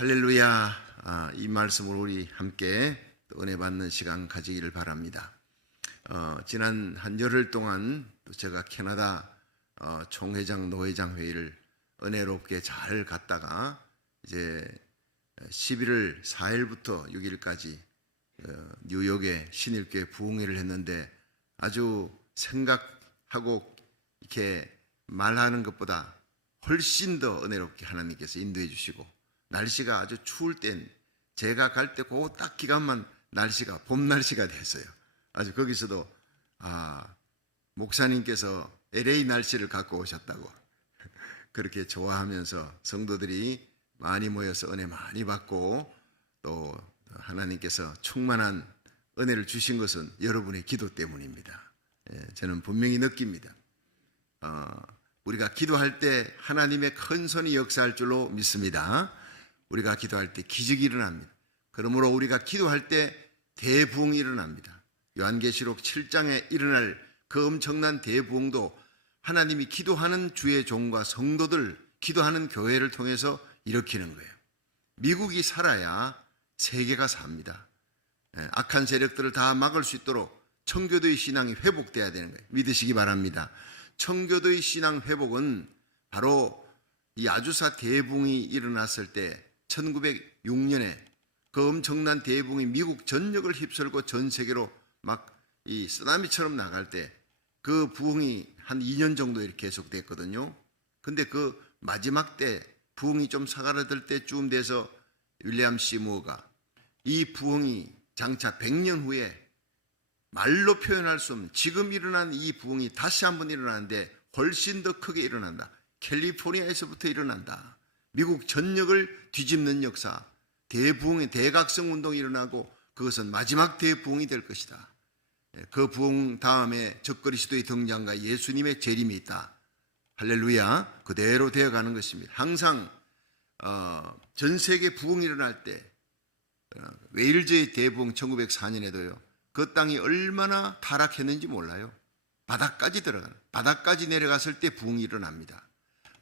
할렐루야. 이 말씀을 우리 함께 은혜 받는 시간 가지기를 바랍니다. 지난 한 열흘 동안 또 제가 캐나다 총회장 노회장 회의를 은혜롭게 잘 갔다가 이제 11월 4일부터 6일까지 뉴욕의 신일교회 부흥회를 했는데 아주 생각하고 이렇게 말하는 것보다 훨씬 더 은혜롭게 하나님께서 인도해 주시고, 날씨가 아주 추울 땐 제가 갈 때 그 딱 기간만 날씨가 봄 날씨가 됐어요. 아주 거기서도 목사님께서 LA 날씨를 갖고 오셨다고 그렇게 좋아하면서 성도들이 많이 모여서 은혜 많이 받고, 또 하나님께서 충만한 은혜를 주신 것은 여러분의 기도 때문입니다. 저는 분명히 느낍니다. 우리가 기도할 때 하나님의 큰 손이 역사할 줄로 믿습니다. 우리가 기도할 때 기적이 일어납니다. 그러므로 우리가 기도할 때 대부흥이 일어납니다. 요한계시록 7장에 일어날 그 엄청난 대부흥도 하나님이 기도하는 주의 종과 성도들, 기도하는 교회를 통해서 일으키는 거예요. 미국이 살아야 세계가 삽니다. 악한 세력들을 다 막을 수 있도록 청교도의 신앙이 회복돼야 되는 거예요. 믿으시기 바랍니다. 청교도의 신앙 회복은 바로 이 아주사 대붕이 일어났을 때 1906년에 그 엄청난 대붕이 미국 전역을 휩쓸고 전 세계로 막 이 쓰나미처럼 나갈 때 그 부흥이 한 2년 정도 이렇게 계속됐거든요. 근데 그 마지막 때 부흥이 좀 사그라들 때쯤 돼서 윌리엄 시무어가 이 부흥이 장차 100년 후에 말로 표현할 수 없는, 지금 일어난 이 부흥이 다시 한번 일어나는데 훨씬 더 크게 일어난다. 캘리포니아에서부터 일어난다. 미국 전역을 뒤집는 역사, 대부흥의 대각성 운동이 일어나고 그것은 마지막 대부흥이 될 것이다. 그 부흥 다음에 적그리스도의 등장과 예수님의 재림이 있다. 할렐루야. 그대로 되어가는 것입니다. 항상 전 세계 부흥이 일어날 때, 웨일즈의 대부흥 1904년에도요 그 땅이 얼마나 타락했는지 몰라요. 바닥까지 들어가는, 바닥까지 내려갔을 때 부흥이 일어납니다.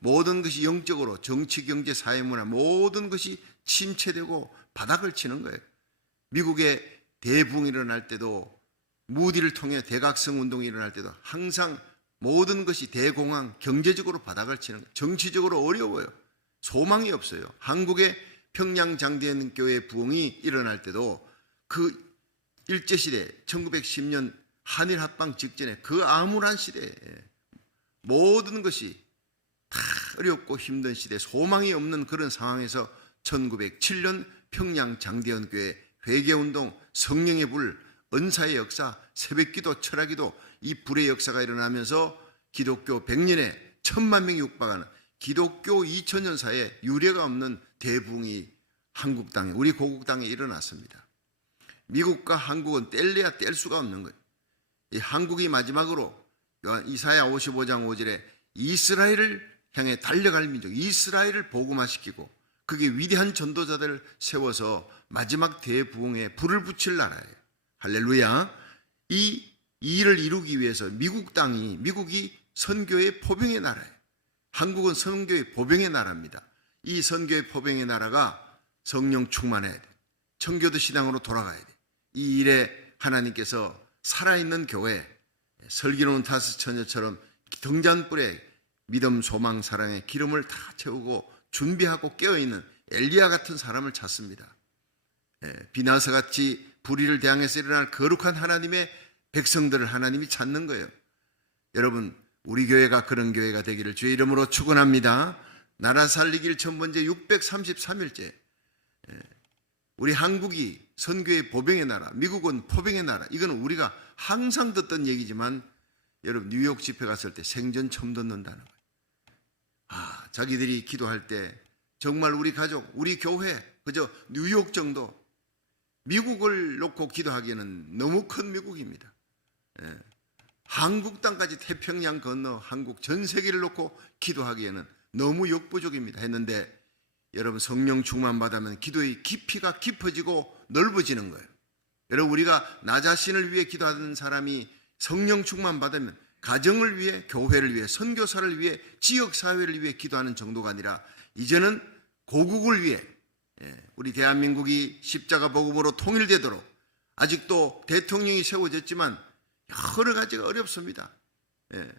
모든 것이 영적으로 정치, 경제, 사회, 문화 모든 것이 침체되고 바닥을 치는 거예요. 미국의 대부흥이 일어날 때도, 무디를 통해 대각성 운동이 일어날 때도 항상 모든 것이 대공황, 경제적으로 바닥을 치는 거예요. 정치적으로 어려워요. 소망이 없어요. 한국의 평양 장대현 교회 부흥이 일어날 때도 그 일제시대 1910년 한일 합방 직전에 그 암울한 시대에 모든 것이 다 어렵고 힘든 시대, 소망이 없는 그런 상황에서 1907년 평양 장대현 교회 회개운동, 성령의 불, 은사의 역사, 새벽기도, 철학기도, 이 불의 역사가 일어나면서 기독교 100년에 1000만 명이 육박하는 기독교 2000년 사이에 유례가 없는 대부흥이 한국 땅에, 우리 고국 땅에 일어났습니다. 미국과 한국은 뗄래야 뗄 수가 없는 거예요. 이 한국이 마지막으로 이사야 55장 5절에 이스라엘을 향해 달려갈 민족, 이스라엘을 복음화시키고 그게 위대한 전도자들을 세워서 마지막 대부흥에 불을 붙일 나라예요. 할렐루야. 이 일을 이루기 위해서 미국이 선교의 포병의 나라예요. 한국은 선교의 보병의 나라입니다. 이 선교의 포병의 나라가 성령 충만해야 돼. 청교도 신앙으로 돌아가야 돼. 이 일에 하나님께서 살아있는 교회, 슬기로운 다섯 처녀처럼 등잔불에 믿음, 소망, 사랑의 기름을 다 채우고 준비하고 깨어있는 엘리야 같은 사람을 찾습니다. 비나서같이 불의를 대항해서 일어날 거룩한 하나님의 백성들을 하나님이 찾는 거예요. 여러분, 우리 교회가 그런 교회가 되기를 주의 이름으로 축원합니다. 나라 살리기 1000번째 633일째 우리 한국이 선교의 보병의 나라, 미국은 포병의 나라, 이건 우리가 항상 듣던 얘기지만 여러분, 뉴욕 집회 갔을 때 생전 처음 듣는다는 거예요. 자기들이 기도할 때 정말 우리 가족, 우리 교회, 그저 뉴욕 정도, 미국을 놓고 기도하기에는 너무 큰 미국입니다. 한국 땅까지 태평양 건너 한국 전 세계를 놓고 기도하기에는 너무 역부족입니다 했는데, 여러분, 성령 충만 받으면 기도의 깊이가 깊어지고 넓어지는 거예요. 여러분, 우리가 나 자신을 위해 기도하는 사람이 성령 충만 받으면 가정을 위해, 교회를 위해, 선교사를 위해, 지역사회를 위해 기도하는 정도가 아니라 이제는 고국을 위해, 우리 대한민국이 십자가 복음으로 통일되도록 아직도 대통령이 세워졌지만 여러 가지가 어렵습니다. 예.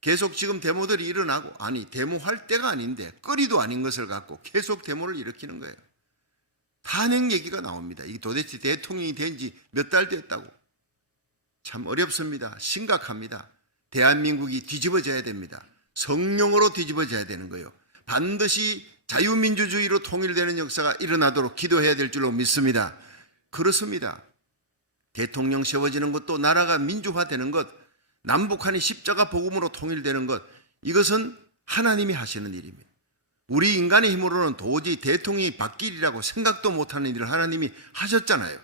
계속 지금 데모들이 일어나고, 아니 데모할 때가 아닌데 거리도 아닌 것을 갖고 계속 데모를 일으키는 거예요. 탄핵 얘기가 나옵니다. 이게 도대체 대통령이 된 지 몇 달 됐다고. 참 어렵습니다. 심각합니다. 대한민국이 뒤집어져야 됩니다. 성령으로 뒤집어져야 되는 거예요. 반드시 자유민주주의로 통일되는 역사가 일어나도록 기도해야 될 줄로 믿습니다. 그렇습니다. 대통령 세워지는 것도, 나라가 민주화되는 것, 남북한이 십자가 복음으로 통일되는 것, 이것은 하나님이 하시는 일입니다. 우리 인간의 힘으로는 도저히 대통령이 바뀌리라고 생각도 못하는 일을 하나님이 하셨잖아요.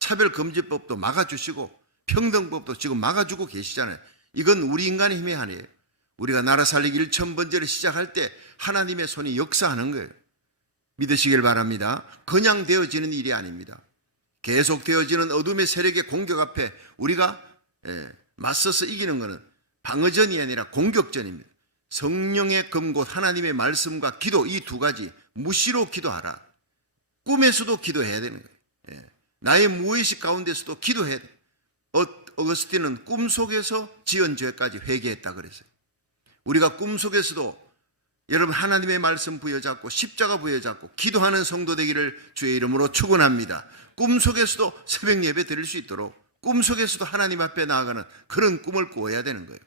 차별금지법도 막아주시고 평등법도 지금 막아주고 계시잖아요. 이건 우리 인간의 힘이 아니에요. 우리가 나라 살리기 1000번째를 시작할 때 하나님의 손이 역사하는 거예요. 믿으시길 바랍니다. 그냥 되어지는 일이 아닙니다. 계속 되어지는 어둠의 세력의 공격 앞에 우리가 맞서서 이기는 것은 방어전이 아니라 공격전입니다. 성령의 검곧 하나님의 말씀과 기도, 이 두 가지 무시로 기도하라. 꿈에서도 기도해야 되는 거예요. 나의 무의식 가운데서도 기도해야 돼요. 어거스틴은 꿈속에서 지은 죄까지 회개했다 그랬어요. 우리가 꿈속에서도 여러분 하나님의 말씀 부여잡고 십자가 부여잡고 기도하는 성도 되기를 주의 이름으로 축원합니다. 꿈속에서도 새벽 예배 드릴 수 있도록 꿈속에서도 하나님 앞에 나아가는 그런 꿈을 꾸어야 되는 거예요.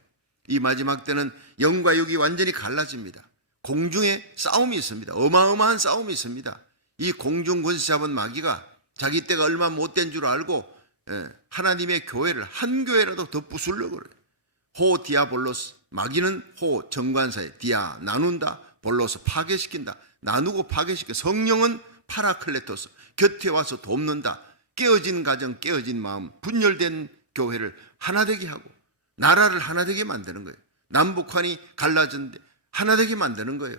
이 마지막 때는 영과 육이 완전히 갈라집니다. 공중에 싸움이 있습니다. 어마어마한 싸움이 있습니다. 이 공중 권세 잡은 마귀가 자기 때가 얼마 못된 줄 알고 하나님의 교회를 한 교회라도 더 부수려고 그래요. 호 디아볼로스, 마귀는 호 정관사에, 디아 나눈다, 볼로스 파괴시킨다, 나누고 파괴시켜. 성령은 파라클레토스, 곁에 와서 돕는다. 깨어진 가정, 깨어진 마음, 분열된 교회를 하나 되게 하고 나라를 하나 되게 만드는 거예요. 남북한이 갈라졌는데 하나 되게 만드는 거예요.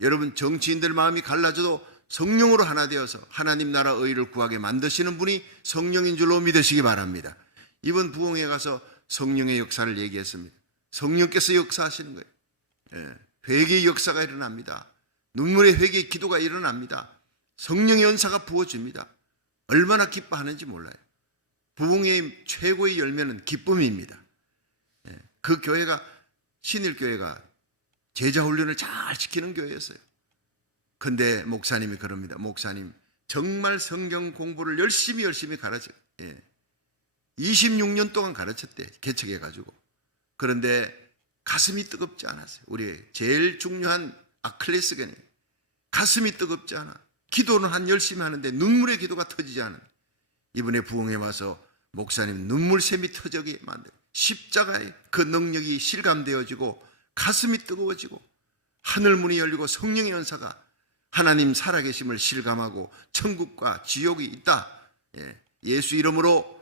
여러분 정치인들 마음이 갈라져도 성령으로 하나 되어서 하나님 나라 의를 구하게 만드시는 분이 성령인 줄로 믿으시기 바랍니다. 이번 부흥회 가서 성령의 역사를 얘기했습니다. 성령께서 역사하시는 거예요. 회개의 역사가 일어납니다. 눈물의 회개의 기도가 일어납니다. 성령의 은사가 부어집니다. 얼마나 기뻐하는지 몰라요. 부흥회의 최고의 열매는 기쁨입니다. 그 교회가, 신일교회가 제자훈련을 잘 시키는 교회였어요. 근데 목사님이 그럽니다. 목사님 정말 성경 공부를 열심히 가르쳐 26년 동안 가르쳤대, 개척해가지고. 그런데 가슴이 뜨겁지 않았어요. 우리의 제일 중요한 아킬레스건이 가슴이 뜨겁지 않아. 기도는 한 열심히 하는데 눈물의 기도가 터지지 않은. 이번에 부흥에 와서 목사님 눈물샘이 터지게 만들고 십자가의 그 능력이 실감되어지고 가슴이 뜨거워지고 하늘문이 열리고 성령의 은사가 하나님 살아계심을 실감하고 천국과 지옥이 있다. 예수 이름으로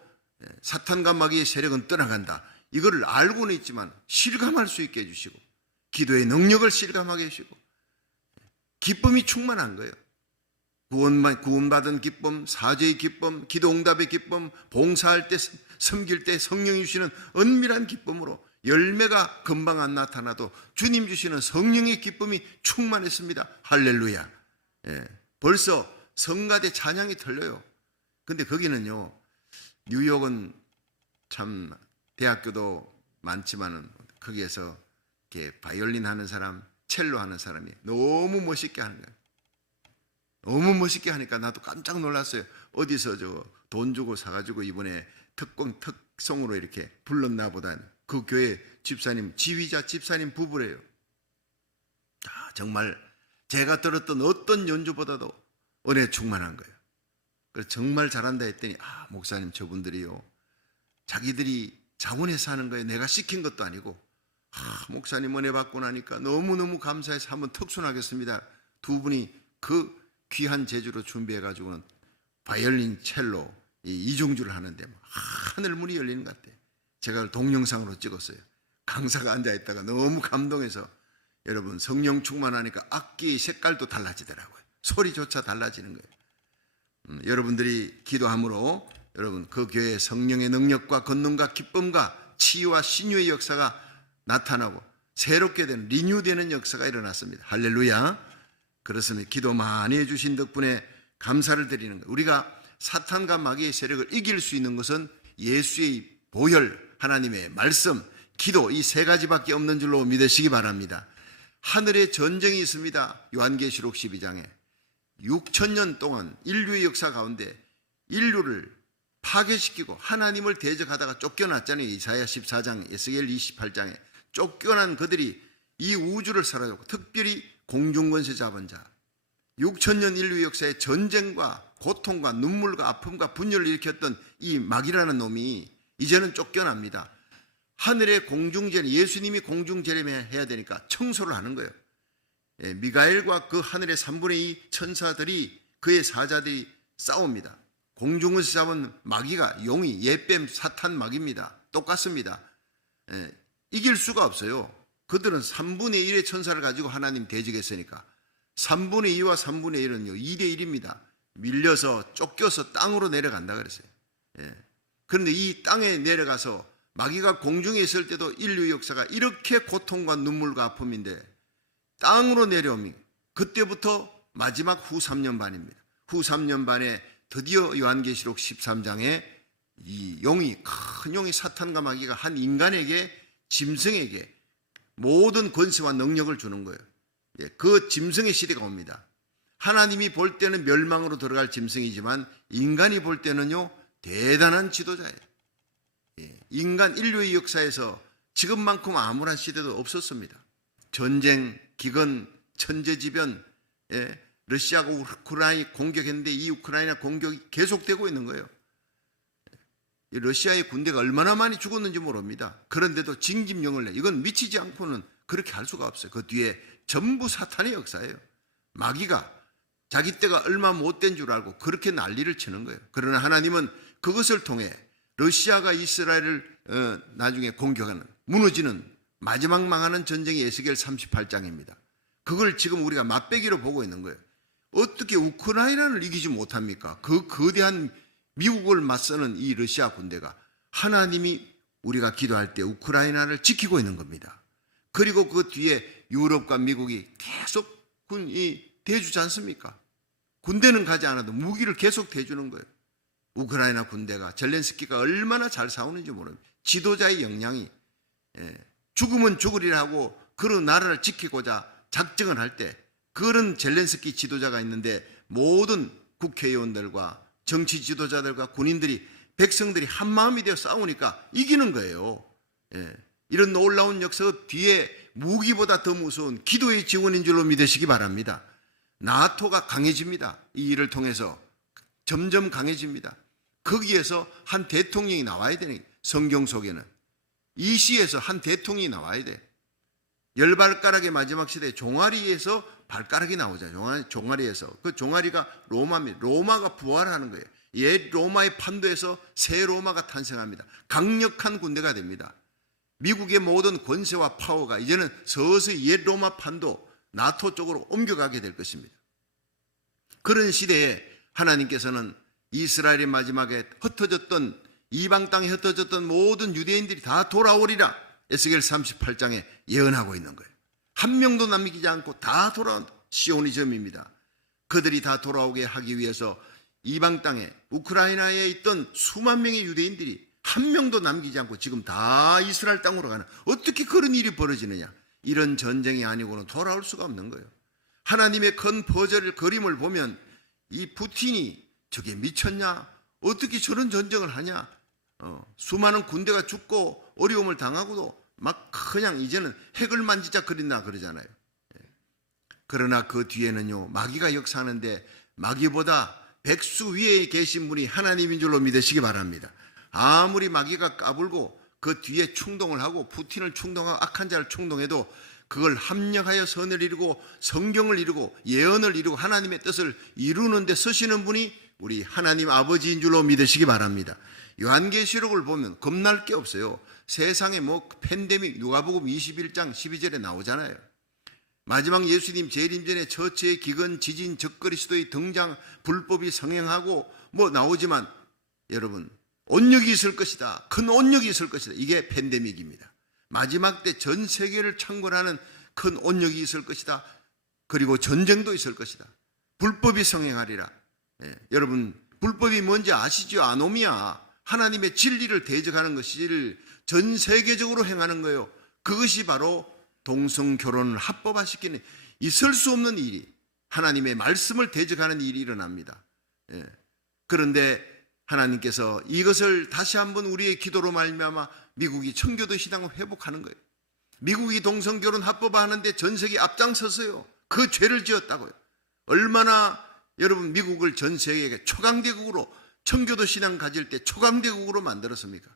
사탄과 마귀의 세력은 떠나간다. 이거를 알고는 있지만 실감할 수 있게 해주시고 기도의 능력을 실감하게 해주시고 기쁨이 충만한 거예요. 구원받은 기쁨, 사죄의 기쁨, 기도응답의 기쁨, 봉사할 때, 섬길 때 성령이 주시는 은밀한 기쁨으로 열매가 금방 안 나타나도 주님 주시는 성령의 기쁨이 충만했습니다. 할렐루야. 벌써 성가대 찬양이 들려요. 근데 거기는요, 뉴욕은 참 대학교도 많지만은 거기에서 이렇게 바이올린 하는 사람, 첼로 하는 사람이 너무 멋있게 하는 거예요. 너무 멋있게 하니까 나도 깜짝 놀랐어요. 어디서 돈 주고 사가지고 이번에 특송으로 이렇게 불렀나 보다. 그 교회 집사님, 지휘자 집사님 부부래요. 정말 제가 들었던 어떤 연주보다도 은혜 충만한 거예요. 그래서 정말 잘한다 했더니 목사님 저분들이요, 자기들이 자원해서 하는 거예요. 내가 시킨 것도 아니고. 목사님 은혜 받고 나니까 너무너무 감사해서 한번 특순하겠습니다. 두 분이 그 귀한 제주로 준비해가지고는 바이올린, 첼로 이중주를 하는데 하늘문이 열리는 것 같아요. 제가 그걸 동영상으로 찍었어요. 강사가 앉아있다가 너무 감동해서. 여러분 성령 충만하니까 악기의 색깔도 달라지더라고요. 소리조차 달라지는 거예요. 여러분들이 기도함으로 여러분 그 교회의 성령의 능력과 권능과 기쁨과 치유와 신유의 역사가 나타나고 새롭게 되는, 리뉴되는 역사가 일어났습니다. 할렐루야. 그렇습니다. 기도 많이 해주신 덕분에 감사를 드리는 거예요. 우리가 사탄과 마귀의 세력을 이길 수 있는 것은 예수의 보혈, 하나님의 말씀, 기도 이 세 가지밖에 없는 줄로 믿으시기 바랍니다. 하늘에 전쟁이 있습니다. 요한계시록 12장에 6,000년 동안 인류의 역사 가운데 인류를 파괴시키고 하나님을 대적하다가 쫓겨났잖아요. 이사야 14장, 에스겔 28장에 쫓겨난 그들이 이 우주를 사로잡고 특별히 공중권세 잡은 자 6,000년 인류 역사의 전쟁과 고통과 눈물과 아픔과 분열을 일으켰던 이 마귀라는 놈이 이제는 쫓겨납니다. 하늘의 공중재림, 예수님이 공중재림해야 되니까 청소를 하는 거예요. 미가엘과 그 하늘의 3분의 2 천사들이 그의 사자들이 싸웁니다. 공중을 잡은 마귀가 용이 옛뱀 사탄 마귀입니다. 똑같습니다. 이길 수가 없어요. 그들은 3분의 1의 천사를 가지고 하나님 대적했으니까 3분의 2와 3분의 1은요 2대 1입니다. 밀려서 쫓겨서 땅으로 내려간다 그랬어요. 그런데 이 땅에 내려가서 마귀가 공중에 있을 때도 인류 역사가 이렇게 고통과 눈물과 아픔인데 땅으로 내려오면 그때부터 마지막 후 3년 반입니다. 후 3년 반에 드디어 요한계시록 13장에 이 용이 큰 용이 사탄과 마귀가 한 인간에게 짐승에게 모든 권세와 능력을 주는 거예요. 그 짐승의 시대가 옵니다. 하나님이 볼 때는 멸망으로 들어갈 짐승이지만 인간이 볼 때는요 대단한 지도자예요. 인간 인류의 역사에서 지금만큼 암울한 시대도 없었습니다. 전쟁, 기근, 천재지변, 러시아가 우크라이나 공격했는데 이 우크라이나 공격이 계속되고 있는 거예요. 러시아의 군대가 얼마나 많이 죽었는지 모릅니다. 그런데도 징집령을 내. 이건 미치지 않고는 그렇게 할 수가 없어요. 그 뒤에 전부 사탄의 역사예요. 마귀가 자기 때가 얼마 못된 줄 알고 그렇게 난리를 치는 거예요. 그러나 하나님은 그것을 통해 러시아가 이스라엘을 나중에 공격하는 무너지는 마지막 망하는 전쟁이 에스겔 38장입니다. 그걸 지금 우리가 맛배기로 보고 있는 거예요. 어떻게 우크라이나를 이기지 못합니까? 그 거대한 미국을 맞서는 이 러시아 군대가 하나님이 우리가 기도할 때 우크라이나를 지키고 있는 겁니다. 그리고 그 뒤에 유럽과 미국이 계속 군이 대주지 않습니까? 군대는 가지 않아도 무기를 계속 대주는 거예요. 우크라이나 군대가 젤렌스키가 얼마나 잘 싸우는지 모릅니다. 지도자의 역량이 죽으면 죽으리라 하고 그런 나라를 지키고자 작정을 할 때 그런 젤렌스키 지도자가 있는데 모든 국회의원들과 정치 지도자들과 군인들이 백성들이 한마음이 되어 싸우니까 이기는 거예요. 이런 놀라운 역사 뒤에 무기보다 더 무서운 기도의 지원인 줄로 믿으시기 바랍니다. 나토가 강해집니다. 이 일을 통해서 점점 강해집니다. 거기에서 한 대통령이 나와야 되는 거예요. 성경 속에는 이 시에서 한 대통령이 나와야 돼. 열 발가락의 마지막 시대에 종아리에서 발가락이 나오잖아요. 종아리에서 그 종아리가 로마입니다. 로마가 부활하는 거예요. 옛 로마의 판도에서 새 로마가 탄생합니다. 강력한 군대가 됩니다. 미국의 모든 권세와 파워가 이제는 서서히 옛 로마 판도 나토 쪽으로 옮겨가게 될 것입니다. 그런 시대에 하나님께서는 이스라엘의 마지막에 흩어졌던 이방 땅에 흩어졌던 모든 유대인들이 다 돌아오리라 에스겔 38장에 예언하고 있는 거예요. 한 명도 남기지 않고 다 돌아온 시온의 점입니다. 그들이 다 돌아오게 하기 위해서 이방 땅에 우크라이나에 있던 수만 명의 유대인들이 한 명도 남기지 않고 지금 다 이스라엘 땅으로 가는, 어떻게 그런 일이 벌어지느냐. 이런 전쟁이 아니고는 돌아올 수가 없는 거예요. 하나님의 큰 퍼즐 그림을 보면 이 푸틴이 저게 미쳤냐, 어떻게 저런 전쟁을 하냐, 수많은 군대가 죽고 어려움을 당하고도 막 그냥 이제는 핵을 만지작거린다 그러잖아요. 그러나 그 뒤에는요 마귀가 역사하는데 마귀보다 백수 위에 계신 분이 하나님인 줄로 믿으시기 바랍니다. 아무리 마귀가 까불고 그 뒤에 충동을 하고 푸틴을 충동하고 악한 자를 충동해도 그걸 합력하여 선을 이루고 성경을 이루고 예언을 이루고 하나님의 뜻을 이루는 데 쓰시는 분이 우리 하나님 아버지인 줄로 믿으시기 바랍니다. 요한계시록을 보면 겁날 게 없어요. 세상에 뭐 팬데믹 누가복음 21장 12절에 나오잖아요. 마지막 예수님 재림 전에 처처의 기근, 지진, 적그리스도의 등장, 불법이 성행하고 뭐 나오지만 여러분 온역이 있을 것이다. 큰 온역이 있을 것이다. 이게 팬데믹입니다. 마지막 때 전 세계를 창궐하는 큰 온역이 있을 것이다. 그리고 전쟁도 있을 것이다. 불법이 성행하리라. 여러분 불법이 뭔지 아시죠? 아노미아, 하나님의 진리를 대적하는 것이 전 세계적으로 행하는 거예요. 그것이 바로 동성결혼을 합법화시키는, 있을 수 없는 일이, 하나님의 말씀을 대적하는 일이 일어납니다. 그런데 하나님께서 이것을 다시 한번 우리의 기도로 말미암아 미국이 청교도 신앙을 회복하는 거예요. 미국이 동성결혼 합법화하는데 전 세계 앞장섰어요. 그 죄를 지었다고요. 얼마나 여러분 미국을 전 세계에 초강대국으로, 청교도 신앙 가질 때 초강대국으로 만들었습니까?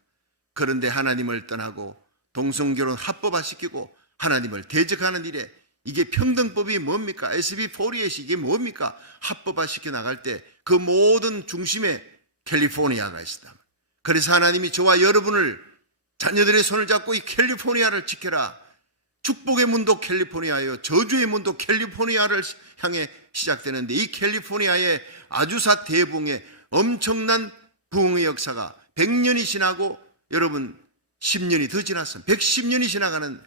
그런데 하나님을 떠나고 동성결혼 합법화시키고 하나님을 대적하는 일에, 이게 평등법이 뭡니까? SB48이 이게 뭡니까? 합법화시켜 나갈 때 그 모든 중심에 캘리포니아가 있다. 그래서 하나님이 저와 여러분을, 자녀들의 손을 잡고 이 캘리포니아를 지켜라. 축복의 문도 캘리포니아예요. 저주의 문도 캘리포니아를 향해 시작되는데, 이 캘리포니아의 아주사 대붕의 엄청난 부흥의 역사가 100년이 지나고 여러분 10년이 더 지났습니다. 110년이 지나가는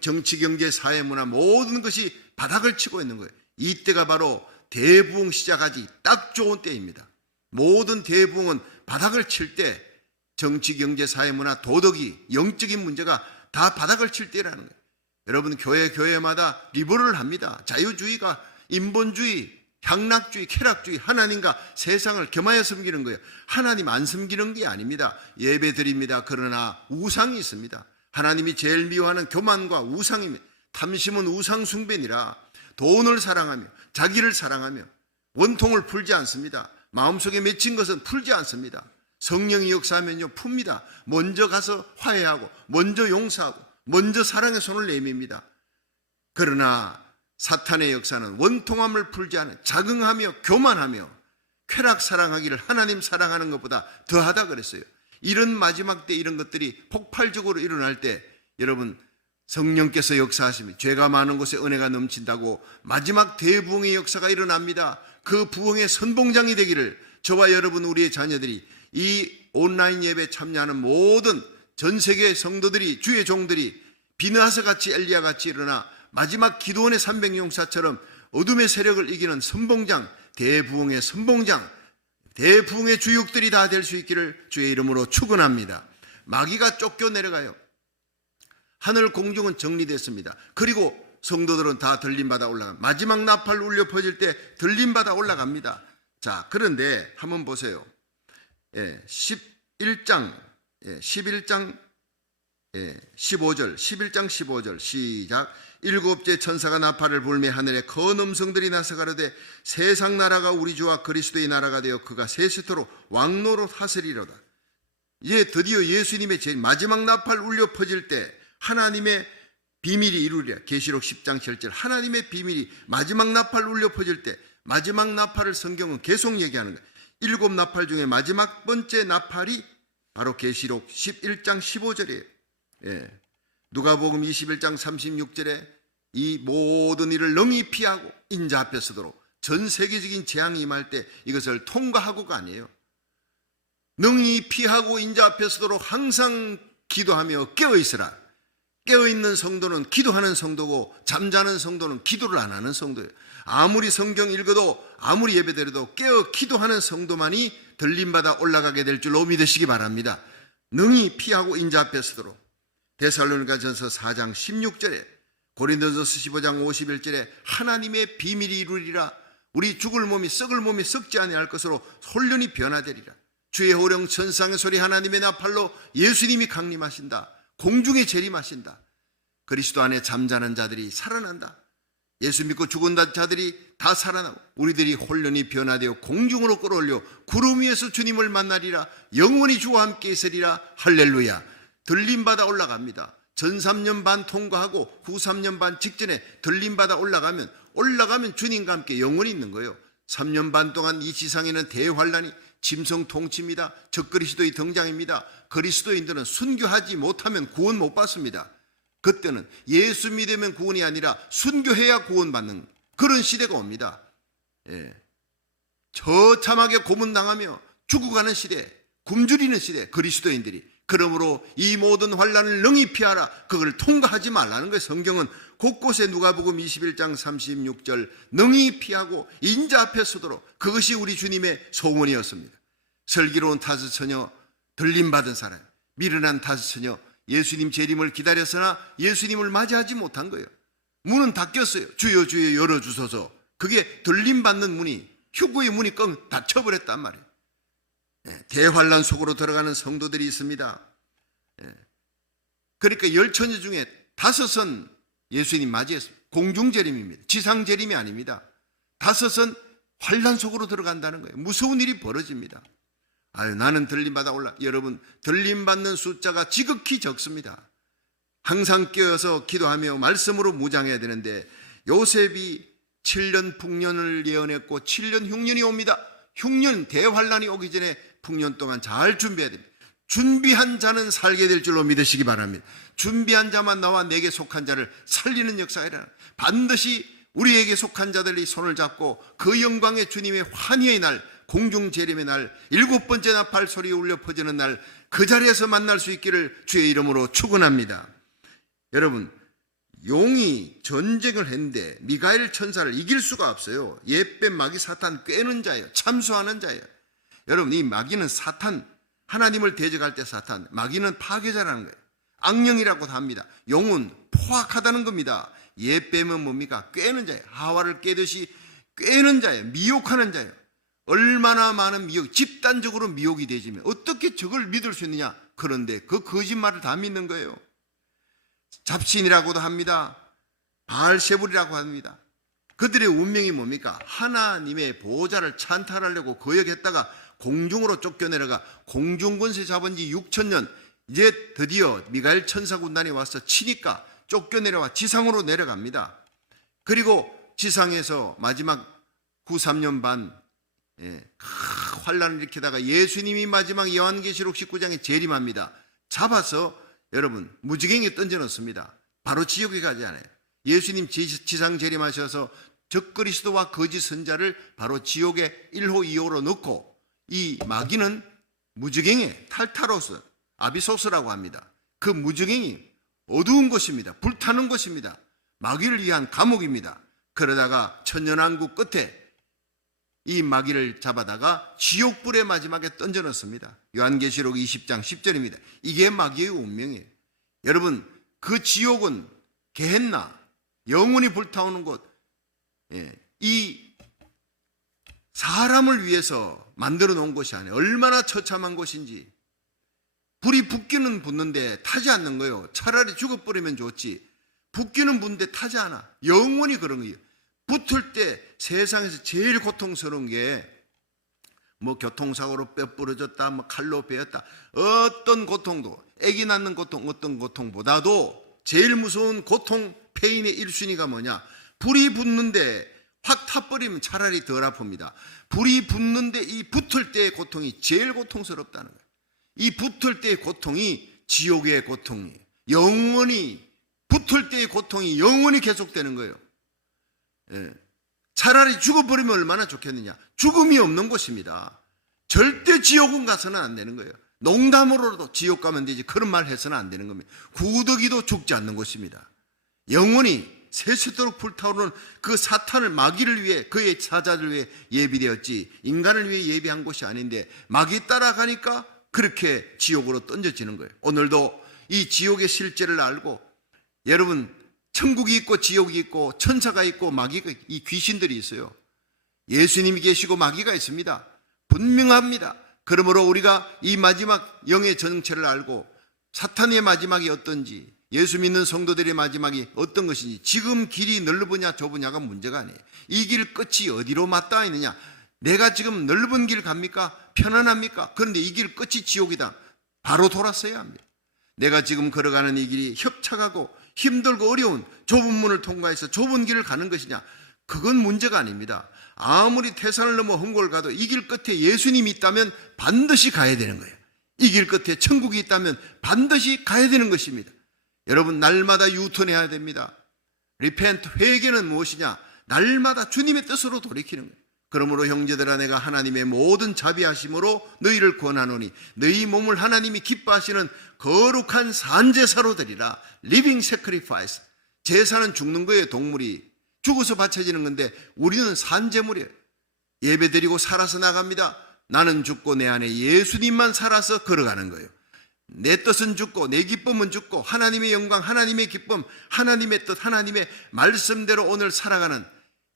정치, 경제, 사회, 문화 모든 것이 바닥을 치고 있는 거예요. 이때가 바로 대부흥 시작하기 딱 좋은 때입니다. 모든 대부흥은 바닥을 칠 때, 정치, 경제, 사회, 문화, 도덕이, 영적인 문제가 다 바닥을 칠 때라는 거예요. 여러분 교회마다 리버럴을 합니다. 자유주의가 인본주의, 향락주의, 쾌락주의, 하나님과 세상을 겸하여 섬기는 거예요. 하나님 안 섬기는 게 아닙니다. 예배 드립니다. 그러나 우상이 있습니다. 하나님이 제일 미워하는 교만과 우상입니다. 탐심은 우상 숭배니라. 돈을 사랑하며 자기를 사랑하며 원통을 풀지 않습니다. 마음속에 맺힌 것은 풀지 않습니다. 성령이 역사하면요 풉니다. 먼저 가서 화해하고, 먼저 용서하고, 먼저 사랑의 손을 내밉니다. 그러나 사탄의 역사는 원통함을 풀지 않은, 자긍하며 교만하며 쾌락 사랑하기를 하나님 사랑하는 것보다 더하다 그랬어요. 이런 마지막 때 이런 것들이 폭발적으로 일어날 때 여러분 성령께서 역사하시면 죄가 많은 곳에 은혜가 넘친다고 마지막 대부흥의 역사가 일어납니다. 그 부흥의 선봉장이 되기를 저와 여러분, 우리의 자녀들이, 이 온라인 예배에 참여하는 모든 전 세계 성도들이, 주의 종들이 비느하스 같이 엘리야 같이 일어나 마지막 기도원의 300용사처럼 어둠의 세력을 이기는 선봉장, 대부흥의 선봉장, 대부흥의 주역들이 다 될 수 있기를 주의 이름으로 축원합니다. 마귀가 쫓겨 내려가요. 하늘 공중은 정리됐습니다. 그리고 성도들은 다 들림받아 올라갑니다. 마지막 나팔 울려 퍼질 때 들림받아 올라갑니다. 자, 그런데 한번 보세요. 11장 15절 시작. 일곱째 천사가 나팔을 불매 하늘에 거한 음성들이 나서 가로되 세상 나라가 우리 주와 그리스도의 나라가 되어 그가 세세토록 왕노릇 하시리로다. 이제 드디어 예수님의 제일 마지막 나팔 울려 퍼질 때 하나님의 비밀이 이루리라. 계시록 10장 7절 하나님의 비밀이 마지막 나팔 울려 퍼질 때, 마지막 나팔을 성경은 계속 얘기하는 거예요. 7 나팔 중에 마지막 번째 나팔이 바로 계시록 11장 15절이에요. 누가복음 21장 36절에 이 모든 일을 능히 피하고 인자 앞에 서도록, 전 세계적인 재앙이 임할 때 이것을 통과하고가 아니에요. 능히 피하고 인자 앞에 서도록 항상 기도하며 깨어있으라. 깨어있는 성도는 기도하는 성도고, 잠자는 성도는 기도를 안 하는 성도예요. 아무리 성경 읽어도, 아무리 예배드려도 깨어 기도하는 성도만이 들림받아 올라가게 될 줄로 믿으시기 바랍니다. 능히 피하고 인자 앞에 서도록. 데살로니가전서 4장 16절에, 고린도전서 15장 51절에 하나님의 비밀이 이루리라. 우리 죽을 몸이 썩을 몸이 썩지 아니할 것으로 혼련히 변화되리라. 주의 호령 천상의 소리 하나님의 나팔로 예수님이 강림하신다. 공중에 재림하신다. 그리스도 안에 잠자는 자들이 살아난다. 예수 믿고 죽은 자들이 다 살아나고 우리들이 혼련히 변화되어 공중으로 끌어올려 구름 위에서 주님을 만나리라. 영원히 주와 함께 있으리라. 할렐루야. 들림받아 올라갑니다. 전 3년 반 통과하고 후 3년 반 직전에 들림받아 올라가면 주님과 함께 영원히 있는 거예요. 3년 반 동안 이 지상에는 대환란이 짐승 통치입니다. 적그리스도의 등장입니다. 그리스도인들은 순교하지 못하면 구원 못 받습니다. 그때는 예수 믿으면 구원이 아니라 순교해야 구원받는 그런 시대가 옵니다. 처참하게 고문당하며 죽어가는 시대, 굶주리는 시대, 그리스도인들이 그러므로 이 모든 환난을 능히 피하라. 그걸 통과하지 말라는 거예요. 성경은 곳곳에 누가복음 21장 36절 능히 피하고 인자 앞에 서도록, 그것이 우리 주님의 소원이었습니다. 슬기로운 다섯 처녀, 들림받은 사람, 미련한 다섯 처녀, 예수님 재림을 기다렸으나 예수님을 맞이하지 못한 거예요. 문은 닫혔어요. 주여 주여 열어주소서. 그게 들림받는 문이, 휴거의 문이 껑 닫혀버렸단 말이에요. 대환란 속으로 들어가는 성도들이 있습니다. 그러니까 열 처녀 중에 다섯은 예수님 맞이했습니다. 공중재림입니다. 지상재림이 아닙니다. 다섯은 환란 속으로 들어간다는 거예요. 무서운 일이 벌어집니다. 아유, 나는 들림받아 올라. 여러분, 들림받는 숫자가 지극히 적습니다. 항상 깨어서 기도하며 말씀으로 무장해야 되는데, 요셉이 7년 풍년을 예언했고 7년 흉년이 옵니다. 흉년, 대환란이 오기 전에 풍년 동안 잘 준비해야 됩니다. 준비한 자는 살게 될 줄로 믿으시기 바랍니다. 준비한 자만 나와 내게 속한 자를 살리는 역사가 일어나. 반드시 우리에게 속한 자들이 손을 잡고 그 영광의 주님의 환희의 날, 공중 재림의 날, 7번째 나팔 소리 울려 퍼지는 날, 그 자리에서 만날 수 있기를 주의 이름으로 축원합니다. 여러분, 용이 전쟁을 했는데 미가엘 천사를 이길 수가 없어요. 옛뱀 마귀 사탄 꿰는 자예요. 참수하는 자예요. 여러분, 이 마귀는 사탄, 하나님을 대적할 때 사탄, 마귀는 파괴자라는 거예요. 악령이라고도 합니다. 용은 포악하다는 겁니다. 옛뱀은 뭡니까? 꿰는 자예요. 하와를 깨듯이 꿰는 자예요. 미혹하는 자예요. 얼마나 많은 미혹, 집단적으로 미혹이 되지면 어떻게 저걸 믿을 수 있느냐? 그런데 그 거짓말을 다 믿는 거예요. 잡신이라고도 합니다. 바알세불이라고 합니다. 그들의 운명이 뭡니까? 하나님의 보호자를 찬탈하려고 거역했다가 공중으로 쫓겨내려가 공중권세 잡은 지 6천년, 이제 드디어 미가엘 천사군단이 와서 치니까 쫓겨내려와 지상으로 내려갑니다. 그리고 지상에서 마지막 93년 반 환란을 일으키다가 예수님이 마지막 요한계시록 19장에 재림합니다. 잡아서 여러분 무지개에 던져놓습니다. 바로 지옥에 가지 않아요. 예수님 지상 재림하셔서 적그리스도와 거짓 선자를 바로 지옥에 1호 2호로 넣고, 이 마귀는 무지개에 탈타로스, 아비소스라고 합니다. 그 무지개이 어두운 곳입니다. 불타는 곳입니다. 마귀를 위한 감옥입니다. 그러다가 천년왕국 끝에 이 마귀를 잡아다가 지옥불의 마지막에 던져넣습니다. 요한계시록 20장 10절입니다. 이게 마귀의 운명이에요. 여러분, 그 지옥은 게헨나, 영원히 불타오는 곳, 이 사람을 위해서 만들어 놓은 곳이 아니에요. 얼마나 처참한 곳인지. 불이 붙기는 붙는데 타지 않는 거예요. 차라리 죽어버리면 좋지. 붙기는 붙는데 타지 않아. 영원히 그런 거예요. 붙을 때 세상에서 제일 고통스러운 게 뭐 교통사고로 뼈 부러졌다, 뭐 칼로 베었다, 어떤 고통도, 아기 낳는 고통, 어떤 고통보다도 제일 무서운 고통, 페인의 1순위가 뭐냐? 불이 붙는데 확 타버리면 차라리 덜 아픕니다. 불이 붙는데 이 붙을 때의 고통이 제일 고통스럽다는 거예요. 이 붙을 때의 고통이 지옥의 고통이에요. 영원히 붙을 때의 고통이 영원히 계속되는 거예요. 차라리 죽어버리면 얼마나 좋겠느냐. 죽음이 없는 곳입니다. 절대 지옥은 가서는 안 되는 거예요. 농담으로도 지옥 가면 되지, 그런 말 해서는 안 되는 겁니다. 구더기도 죽지 않는 곳입니다. 영원히 새시도록 불타오르는 그 사탄을, 마귀를 위해, 그의 사자를 위해 예비되었지 인간을 위해 예비한 곳이 아닌데 마귀 따라가니까 그렇게 지옥으로 던져지는 거예요. 오늘도 이 지옥의 실제를 알고, 여러분, 천국이 있고 지옥이 있고 천사가 있고 마귀가, 이 귀신들이 있어요. 예수님이 계시고 마귀가 있습니다. 분명합니다. 그러므로 우리가 이 마지막 영의 정체를 알고 사탄의 마지막이 어떤지, 예수 믿는 성도들의 마지막이 어떤 것인지, 지금 길이 넓으냐 좁으냐가 문제가 아니에요. 이 길 끝이 어디로 맞닿아 있느냐. 내가 지금 넓은 길 갑니까? 편안합니까? 그런데 이 길 끝이 지옥이다. 바로 돌았어야 합니다. 내가 지금 걸어가는 이 길이 협착하고 힘들고 어려운 좁은 문을 통과해서 좁은 길을 가는 것이냐, 그건 문제가 아닙니다. 아무리 태산을 넘어 험고를 가도 이 길 끝에 예수님이 있다면 반드시 가야 되는 거예요. 이 길 끝에 천국이 있다면 반드시 가야 되는 것입니다. 여러분, 날마다 유턴해야 됩니다. 리펜트, 회개는 무엇이냐? 날마다 주님의 뜻으로 돌이키는 거예요. 그러므로 형제들아 내가 하나님의 모든 자비하심으로 너희를 권하노니 너희 몸을 하나님이 기뻐하시는 거룩한 산제사로 드리라. 리빙 세크리파이스. 제사는 죽는 거예요. 동물이 죽어서 바쳐지는 건데 우리는 산제물이에요. 예배드리고 살아서 나갑니다. 나는 죽고 내 안에 예수님만 살아서 걸어가는 거예요. 내 뜻은 죽고 내 기쁨은 죽고 하나님의 영광, 하나님의 기쁨, 하나님의 뜻, 하나님의 말씀대로 오늘 살아가는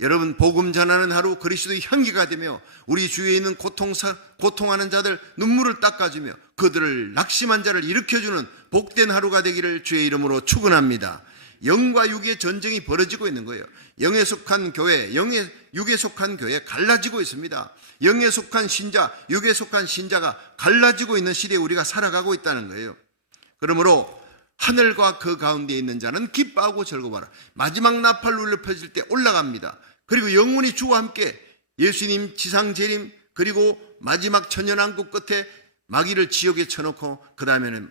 여러분, 복음 전하는 하루 그리스도의 향기가 되며 우리 주위에 있는 고통하는 자들 눈물을 닦아주며 그들을 낙심한 자를 일으켜주는 복된 하루가 되기를 주의 이름으로 축원합니다. 영과 육의 전쟁이 벌어지고 있는 거예요. 영에 속한 교회, 육에 속한 교회 갈라지고 있습니다. 영에 속한 신자, 육에 속한 신자가 갈라지고 있는 시대에 우리가 살아가고 있다는 거예요. 그러므로 하늘과 그 가운데 있는 자는 기뻐하고 즐거워하라. 마지막 나팔 울려 펴질 때 올라갑니다. 그리고 영원히 주와 함께 예수님 지상 재림, 그리고 마지막 천년왕국 끝에 마귀를 지옥에 쳐놓고 그 다음에는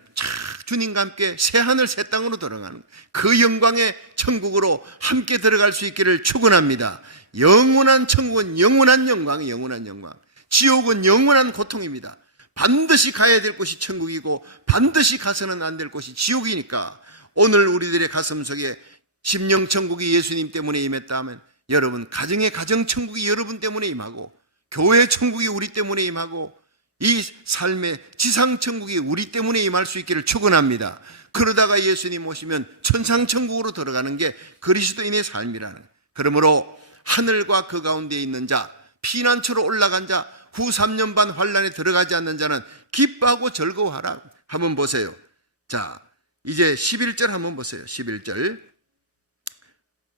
주님과 함께 새하늘 새 땅으로 들어가는 그 영광의 천국으로 함께 들어갈 수 있기를 축원합니다. 영원한 천국은 영원한 영광이 영원한 영광, 지옥은 영원한 고통입니다. 반드시 가야 될 곳이 천국이고 반드시 가서는 안 될 곳이 지옥이니까 오늘 우리들의 가슴 속에 심령 천국이 예수님 때문에 임했다 하면 여러분 가정의 가정 천국이 여러분 때문에 임하고 교회 천국이 우리 때문에 임하고 이 삶의 지상 천국이 우리 때문에 임할 수 있기를 축원합니다. 그러다가 예수님 오시면 천상 천국으로 들어가는 게 그리스도인의 삶이라는 거예요. 그러므로 하늘과 그 가운데 있는 자, 피난처로 올라간 자, 후 3년 반 환란에 들어가지 않는 자는 기뻐하고 즐거워하라. 한번 보세요. 자, 이제 11절 한번 보세요. 11절.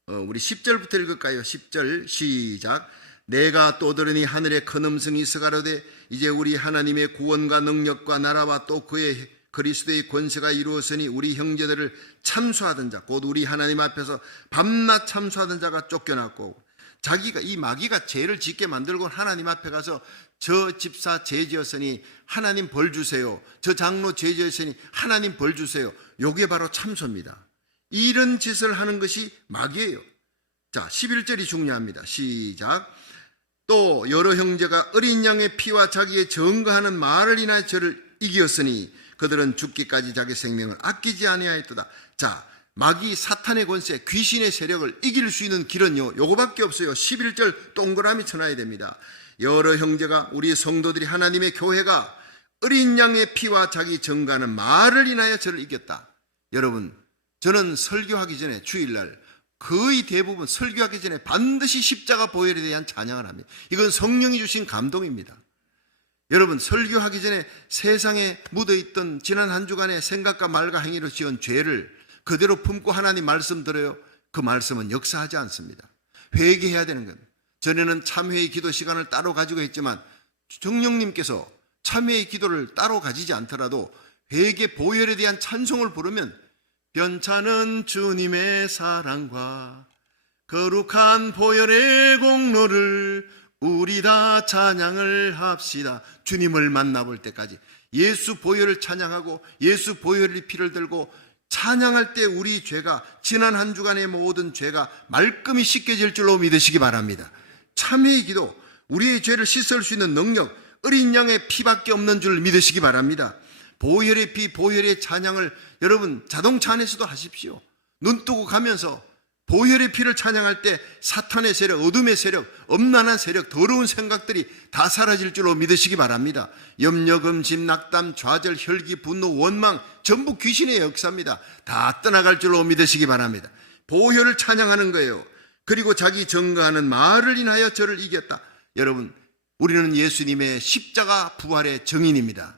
우리 10절부터 읽을까요? 10절 시작. 내가 또 들으니 하늘에 큰 음성이 있어가로되 이제 우리 하나님의 구원과 능력과 나라와 또 그의 그리스도의 권세가 이루었으니 우리 형제들을 참수하던 자, 곧 우리 하나님 앞에서 밤낮 참수하던 자가 쫓겨났고, 자기가 이 마귀가 죄를 짓게 만들고 하나님 앞에 가서 저 집사 죄 지었으니 하나님 벌 주세요, 저 장로 죄 지었으니 하나님 벌 주세요. 요게 바로 참소입니다. 이런 짓을 하는 것이 마귀예요. 자, 11절이 중요합니다. 시작. 또 여러 형제가 어린 양의 피와 자기의 증거하는 말을 인하여 저를 이기었으니 그들은 죽기까지 자기 생명을 아끼지 아니하였도다. 자, 마귀 사탄의 권세, 귀신의 세력을 이길 수 있는 길은요, 요거밖에 없어요. 11절 동그라미 쳐놔야 됩니다. 여러 형제가, 우리 성도들이, 하나님의 교회가 어린 양의 피와 자기 증거하는 말을 인하여 저를 이겼다. 여러분, 저는 설교하기 전에 주일날 거의 대부분 설교하기 전에 반드시 십자가 보혈에 대한 찬양을 합니다. 이건 성령이 주신 감동입니다. 여러분, 설교하기 전에 세상에 묻어있던 지난 한 주간의 생각과 말과 행위로 지은 죄를 그대로 품고 하나님 말씀 들어요. 그 말씀은 역사하지 않습니다. 회개해야 되는 겁니다. 전에는 참회의 기도 시간을 따로 가지고 했지만 정령님께서 참회의 기도를 따로 가지지 않더라도 회개 보혈에 대한 찬송을 부르면 변찮은 주님의 사랑과 거룩한 보혈의 공로를 우리 다 찬양을 합시다. 주님을 만나볼 때까지 예수 보혈을 찬양하고 예수 보혈의 피를 들고 찬양할 때 우리 죄가, 지난 한 주간의 모든 죄가 말끔히 씻겨질 줄로 믿으시기 바랍니다. 참회의 기도, 우리의 죄를 씻을 수 있는 능력, 어린 양의 피밖에 없는 줄 믿으시기 바랍니다. 보혈의 피, 보혈의 찬양을 여러분 자동차 안에서도 하십시오. 눈 뜨고 가면서 보혈의 피를 찬양할 때 사탄의 세력, 어둠의 세력, 엄난한 세력, 더러운 생각들이 다 사라질 줄로 믿으시기 바랍니다. 염려, 금심, 낙담, 좌절, 혈기, 분노, 원망 전부 귀신의 역사입니다. 다 떠나갈 줄로 믿으시기 바랍니다. 보혈을 찬양하는 거예요. 그리고 자기 증거하는 말을 인하여 저를 이겼다. 여러분, 우리는 예수님의 십자가 부활의 증인입니다.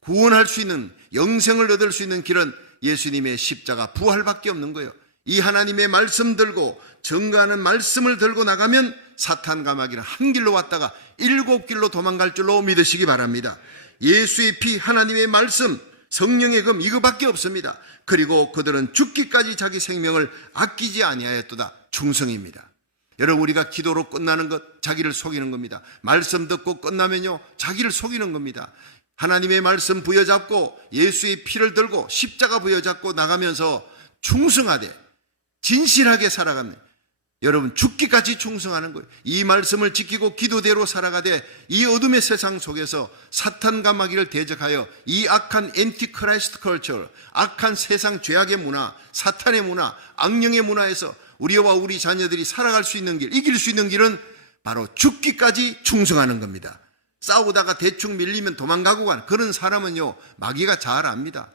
구원할 수 있는, 영생을 얻을 수 있는 길은 예수님의 십자가 부활밖에 없는 거예요. 이 하나님의 말씀 들고 증거하는 말씀을 들고 나가면 사탄과 마귀는 한 길로 왔다가 7길로 도망갈 줄로 믿으시기 바랍니다. 예수의 피, 하나님의 말씀, 성령의 금, 이거밖에 없습니다. 그리고 그들은 죽기까지 자기 생명을 아끼지 아니하였도다. 충성입니다. 여러분, 우리가 기도로 끝나는 것, 자기를 속이는 겁니다. 말씀 듣고 끝나면요, 자기를 속이는 겁니다. 하나님의 말씀 부여잡고 예수의 피를 들고 십자가 부여잡고 나가면서 충성하되 진실하게 살아갑니다. 여러분 죽기까지 충성하는 거예요. 이 말씀을 지키고 기도대로 살아가되 이 어둠의 세상 속에서 사탄과 마귀를 대적하여 이 악한 엔티크라이스트 컬처, 악한 세상 죄악의 문화, 사탄의 문화, 악령의 문화에서 우리와 우리 자녀들이 살아갈 수 있는 길, 이길 수 있는 길은 바로 죽기까지 충성하는 겁니다. 싸우다가 대충 밀리면 도망가고 가는 그런 사람은요, 마귀가 잘 압니다.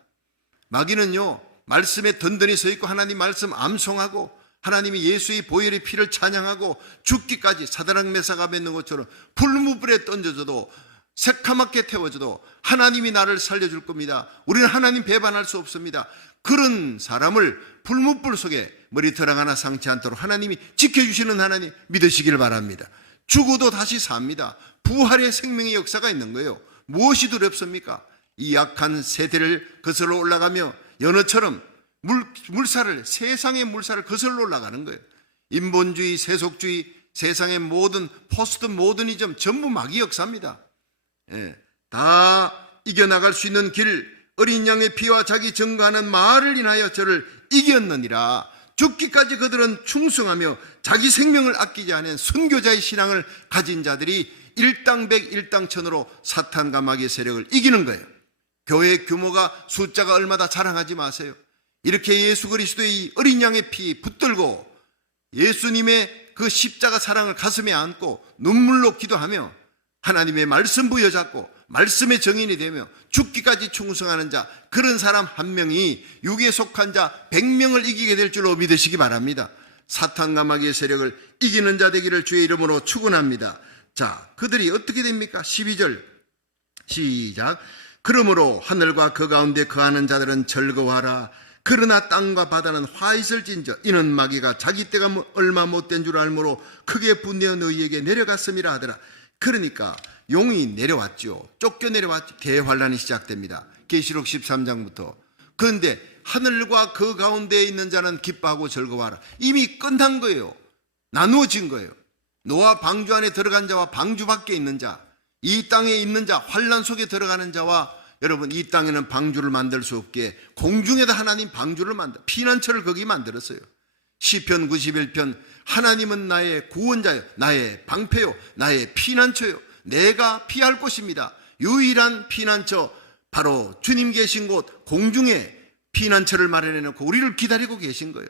마귀는요, 말씀에 든든히 서 있고 하나님 말씀 암송하고 하나님이 예수의 보혈의 피를 찬양하고 죽기까지 사드락 메사가 맺는 것처럼 불무불에 던져져도 새카맣게 태워져도 하나님이 나를 살려줄 겁니다. 우리는 하나님 배반할 수 없습니다. 그런 사람을 불무불 속에 머리털 하나 상치 않도록 하나님이 지켜주시는 하나님 믿으시길 바랍니다. 죽어도 다시 삽니다. 부활의 생명의 역사가 있는 거예요. 무엇이 두렵습니까? 이 약한 세대를 거슬러 올라가며 연어처럼 물살을, 세상의 물살을 거슬러 올라가는 거예요. 인본주의, 세속주의, 세상의 모든 포스트 모더니즘 전부 마귀 역사입니다. 다 이겨나갈 수 있는 길, 어린 양의 피와 자기 증거하는 말을 인하여 저를 이겼느니라. 죽기까지 그들은 충성하며 자기 생명을 아끼지 않은 순교자의 신앙을 가진 자들이 일당백 일당천으로 사탄과 마귀의 세력을 이기는 거예요. 교회 규모가 숫자가 얼마다 자랑하지 마세요. 이렇게 예수 그리스도의 어린 양의 피 붙들고 예수님의 그 십자가 사랑을 가슴에 안고 눈물로 기도하며 하나님의 말씀 부여잡고 말씀의 정인이 되며 죽기까지 충성하는 자, 그런 사람 한 명이 육에 속한 자 100명을 이기게 될 줄로 믿으시기 바랍니다. 사탄과 마귀의 세력을 이기는 자 되기를 주의 이름으로 축원합니다. 자, 그들이 어떻게 됩니까? 12절 시작. 그러므로 하늘과 그 가운데 거하는 자들은 즐거워하라. 그러나 땅과 바다는 화 있을진저 이는 마귀가 자기 때가 얼마 못된 줄 알므로 크게 분내어 너희에게 내려갔음이라 하더라. 그러니까 용이 내려왔죠. 쫓겨 내려왔죠. 대환란이 시작됩니다. 계시록 13장부터. 그런데 하늘과 그 가운데에 있는 자는 기뻐하고 즐거워하라. 이미 끝난 거예요. 나누어진 거예요. 노아 방주 안에 들어간 자와 방주 밖에 있는 자, 이 땅에 있는 자, 환란 속에 들어가는 자와 여러분, 이 땅에는 방주를 만들 수 없기에 공중에다 하나님 방주를 피난처를 거기 만들었어요. 시편 91편 하나님은 나의 구원자요, 나의 방패요, 나의 피난처요, 내가 피할 곳입니다. 유일한 피난처, 바로 주님 계신 곳 공중에 피난처를 마련해 놓고 우리를 기다리고 계신 거예요.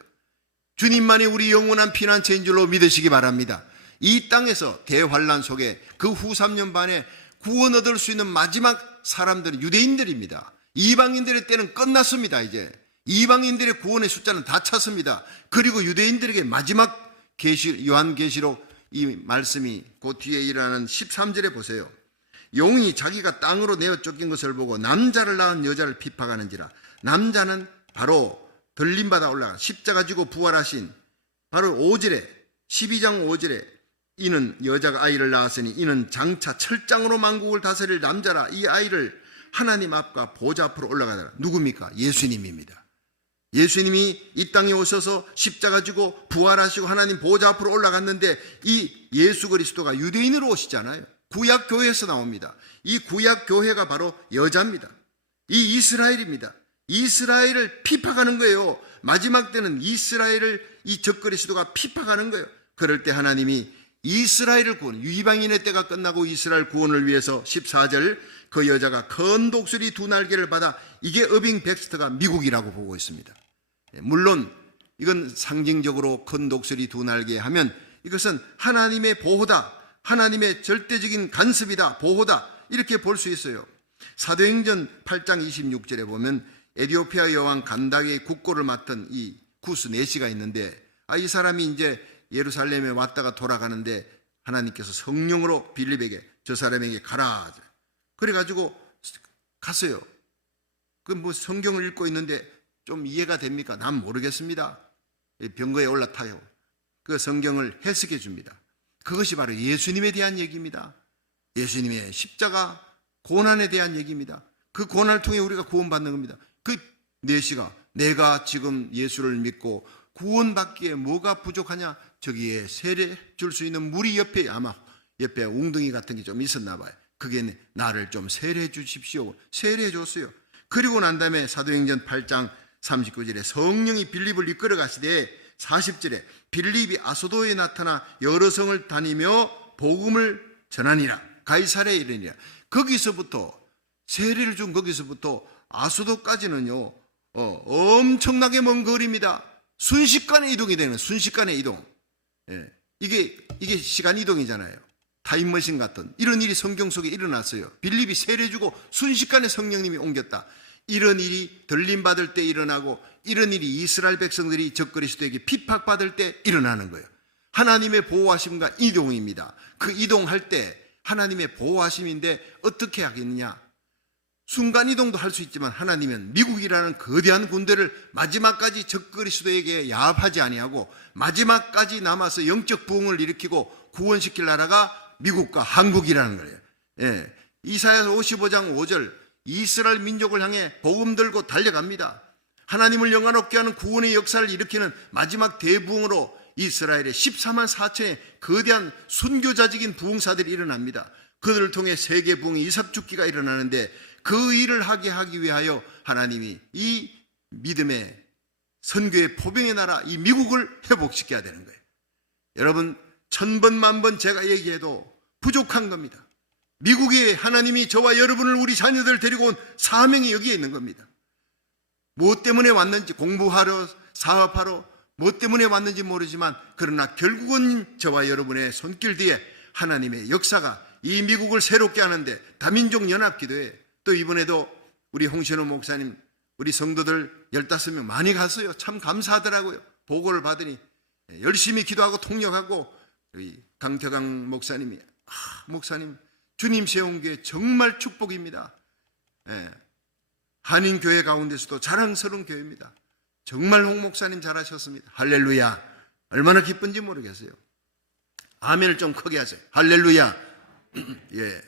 주님만이 우리 영원한 피난처인 줄로 믿으시기 바랍니다. 이 땅에서 대환란 속에 그 후 3년 반에 구원 얻을 수 있는 마지막 사람들은 유대인들입니다. 이방인들의 때는 끝났습니다. 이제 이방인들의 구원의 숫자는 다 찼습니다. 그리고 유대인들에게 마지막 요한계시록 이 말씀이 그 뒤에 일어나는 13절에 보세요. 용이 자기가 땅으로 내어 쫓긴 것을 보고 남자를 낳은 여자를 핍박하는지라. 남자는 바로 들림받아 올라간 십자가 지고 부활하신 바로 5절에 12장 5절에 이는 여자가 아이를 낳았으니 이는 장차 철장으로 만국을 다스릴 남자라. 이 아이를 하나님 앞과 보좌 앞으로 올라가더라. 누굽니까? 예수님입니다. 예수님이 이 땅에 오셔서 십자가 지고 부활하시고 하나님 보좌 앞으로 올라갔는데 이 예수 그리스도가 유대인으로 오시잖아요. 구약 교회에서 나옵니다. 이 구약 교회가 바로 여자입니다. 이 이스라엘입니다. 이스라엘을 핍박하는 거예요. 마지막 때는 이스라엘을 이 적그리스도가 핍박하는 거예요. 그럴 때 하나님이 이스라엘을 구원, 이방인의 때가 끝나고 이스라엘 구원을 위해서 14절 그 여자가 큰 독수리 2날개를 받아, 이게 어빙 백스터가 미국이라고 보고 있습니다. 물론 이건 상징적으로 큰 독수리 2날개 하면 이것은 하나님의 보호다, 하나님의 절대적인 간섭이다, 보호다, 이렇게 볼 수 있어요. 사도행전 8장 26절에 보면 에티오피아 여왕 간다게의 국고를 맡은 이 구스 네시가 있는데, 이 사람이 이제 예루살렘에 왔다가 돌아가는데 하나님께서 성령으로 빌립에게 저 사람에게 가라. 그래가지고 갔어요. 그 뭐 성경을 읽고 있는데 좀 이해가 됩니까? 난 모르겠습니다. 병거에 올라타요. 그 성경을 해석해 줍니다. 그것이 바로 예수님에 대한 얘기입니다. 예수님의 십자가 고난에 대한 얘기입니다. 그 고난을 통해 우리가 구원받는 겁니다. 그 네시가 내가 지금 예수를 믿고 구원받기에 뭐가 부족하냐? 저기에 세례 줄 수 있는 물이 옆에, 아마 옆에 웅덩이 같은 게 좀 있었나 봐요. 그게 나를 좀 세례해 주십시오. 세례해 줬어요. 그리고 난 다음에 사도행전 8장 39절에 성령이 빌립을 이끌어 가시되 40절에 빌립이 아소도에 나타나 여러 성을 다니며 복음을 전하니라. 가이사랴에 이르니라. 거기서부터 세례를 준 거기서부터 아소도까지는요 엄청나게 먼 거리입니다. 순식간에 이동이 되는, 순식간에 이동. 예. 이게 시간 이동이잖아요. 타임머신 같은 이런 일이 성경 속에 일어났어요. 빌립이 세례 주고 순식간에 성령님이 옮겼다. 이런 일이 들림받을 때 일어나고, 이런 일이 이스라엘 백성들이 적그리스도에게 핍박받을 때 일어나는 거예요. 하나님의 보호하심과 이동입니다. 그 이동할 때 하나님의 보호하심인데 어떻게 하겠느냐? 순간이동도 할 수 있지만 하나님은 미국이라는 거대한 군대를 마지막까지 적그리스도에게 야합하지 아니하고 마지막까지 남아서 영적 부흥을 일으키고 구원시킬 나라가 미국과 한국이라는 거예요. 예. 이사야서 55장 5절, 이스라엘 민족을 향해 복음 들고 달려갑니다. 하나님을 영화롭게 하는 구원의 역사를 일으키는 마지막 대부흥으로 이스라엘의 14만 4천의 거대한 순교자적인 부흥사들이 일어납니다. 그들을 통해 세계 부흥의 이삽죽기가 일어나는데, 그 일을 하게 하기 위하여 하나님이 이 믿음의 선교의 포병의 나라 이 미국을 회복시켜야 되는 거예요. 여러분, 1000번 만번 제가 얘기해도 부족한 겁니다. 미국에 하나님이 저와 여러분을, 우리 자녀들 데리고 온 사명이 여기에 있는 겁니다. 무엇 때문에 왔는지, 공부하러, 사업하러, 무엇 때문에 왔는지 모르지만, 그러나 결국은 저와 여러분의 손길 뒤에 하나님의 역사가 이 미국을 새롭게 하는데, 다민족 연합기도회, 또 이번에도 우리 홍신호 목사님, 우리 성도들 15명 많이 갔어요. 참 감사하더라고요. 보고를 받으니 열심히 기도하고 통역하고, 우리 강태강 목사님이 목사님 주님 세운 교회 정말 축복입니다. 한인교회 가운데서도 자랑스러운 교회입니다. 정말 홍 목사님 잘하셨습니다. 할렐루야. 얼마나 기쁜지 모르겠어요. 아멘을 좀 크게 하세요. 할렐루야. 예,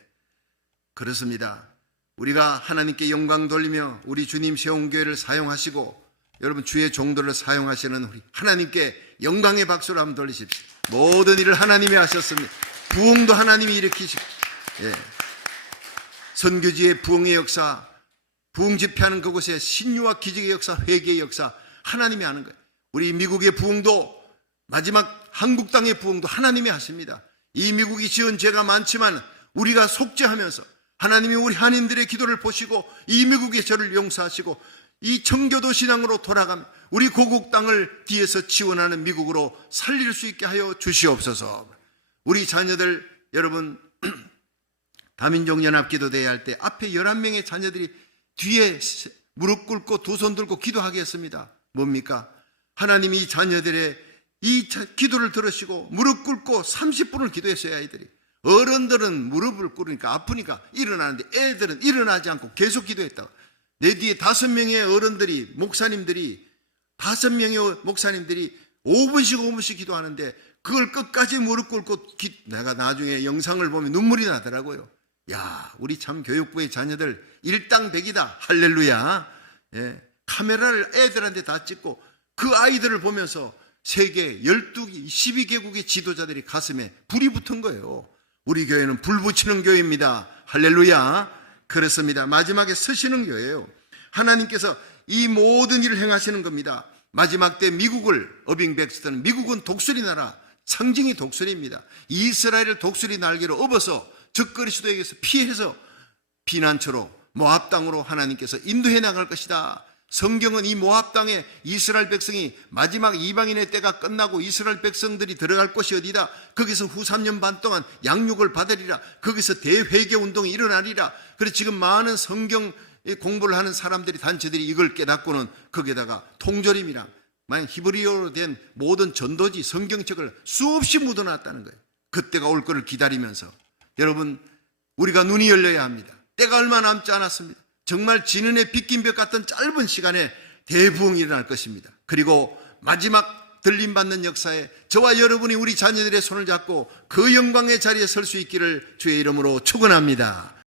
그렇습니다. 우리가 하나님께 영광 돌리며 우리 주님 세운 교회를 사용하시고, 여러분 주의 종들을 사용하시는 우리 하나님께 영광의 박수를 한번 돌리십시오. 모든 일을 하나님이 하셨습니다. 부흥도 하나님이 일으키시고, 예. 선교지의 부흥의 역사, 부흥 집회하는 그곳에 신유와 기적의 역사, 회개의 역사 하나님이 하는 거예요. 우리 미국의 부흥도, 마지막 한국 땅의 부흥도 하나님이 하십니다. 이 미국이 지은 죄가 많지만 우리가 속죄하면서 하나님이 우리 한인들의 기도를 보시고 이 미국의 죄를 용서하시고 이 청교도 신앙으로 돌아가며 우리 고국 땅을 뒤에서 지원하는 미국으로 살릴 수 있게 하여 주시옵소서. 우리 자녀들, 여러분 다민족 연합기도대회 할 때 앞에 11명의 자녀들이 뒤에 무릎 꿇고 두 손 들고 기도하겠습니다. 뭡니까? 하나님이 이 자녀들의 이 기도를 들으시고 무릎 꿇고 30분을 기도했어요. 아이들이. 어른들은 무릎을 꿇으니까 아프니까 일어나는데 애들은 일어나지 않고 계속 기도했다고. 내 뒤에 5명의 어른들이, 목사님들이 5명의 목사님들이 5분씩 기도하는데 그걸 끝까지 무릎 꿇고 내가 나중에 영상을 보면 눈물이 나더라고요. 야, 우리 참 교육부의 자녀들 일당백이다. 할렐루야. 예, 카메라를 애들한테 다 찍고 그 아이들을 보면서 세계 12개, 12개국의 지도자들이 가슴에 불이 붙은 거예요. 우리 교회는 불 붙이는 교회입니다. 할렐루야. 그렇습니다. 마지막에 서시는 교회예요. 하나님께서 이 모든 일을 행하시는 겁니다. 마지막 때 미국을, 어빙백스터는 미국은 독수리 나라, 상징이 독수리입니다. 이스라엘을 독수리 날개로 업어서 적그리스도에게서 피해서 피난처로 모압 땅으로 하나님께서 인도해 나갈 것이다. 성경은 이 모압 땅에 이스라엘 백성이 마지막 이방인의 때가 끝나고 이스라엘 백성들이 들어갈 곳이 어디다? 거기서 후 3년 반 동안 양육을 받으리라. 거기서 대회개 운동이 일어나리라. 그래서 지금 많은 성경 공부를 하는 사람들이, 단체들이 이걸 깨닫고는 거기에다가 통조림이랑 히브리어로 된 모든 전도지, 성경책을 수없이 묻어놨다는 거예요. 그때가 올 거를 기다리면서. 여러분, 우리가 눈이 열려야 합니다. 때가 얼마 남지 않았습니다. 정말 지는의 빗긴 벽 같은 짧은 시간에 대부흥이 일어날 것입니다. 그리고 마지막 들림받는 역사에 저와 여러분이 우리 자녀들의 손을 잡고 그 영광의 자리에 설 수 있기를 주의 이름으로 축원합니다.